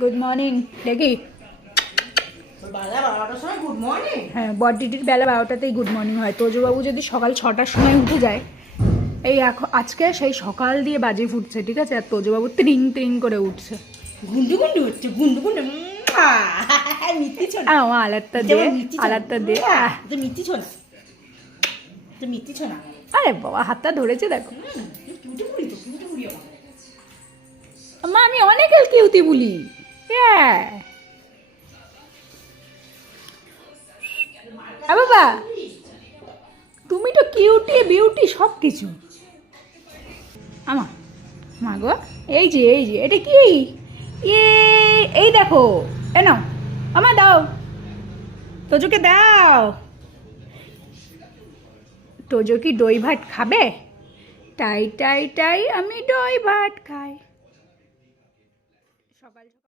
Good morning দেখি হ্যাঁ বডিটির বেলা বারোটাতেই good morning হয়। তোজবাবু যদি সকাল ছটার সময় উঠে যায় এই এখন আজকে সেই সকাল দিয়ে বাজে ফুটছে ঠিক আছে? আর তোজবাবু ত্রিং ত্রিং করে উঠছে। গুন্ডু গুন্ডু হচ্ছে গুন্ডু গুন্ডু আলাদটা দে। আলাদটা ছোনা। ছোনা। আরে বাবা হাতটা ধরেছে দেখো। মা আমি অনেক কিউতি বলি হ্যাঁ বাবা, তুমি তো কিউটি, বিউটি সব কিছু আমা, মা গো, এই যে এই যে, এটা কি? এই দেখো, এ নাও আমার দাও, তোজোকে দাও। তোজো কি দই ভাত খাবে? তাই টাই টাই, আমি দই ভাত খাই।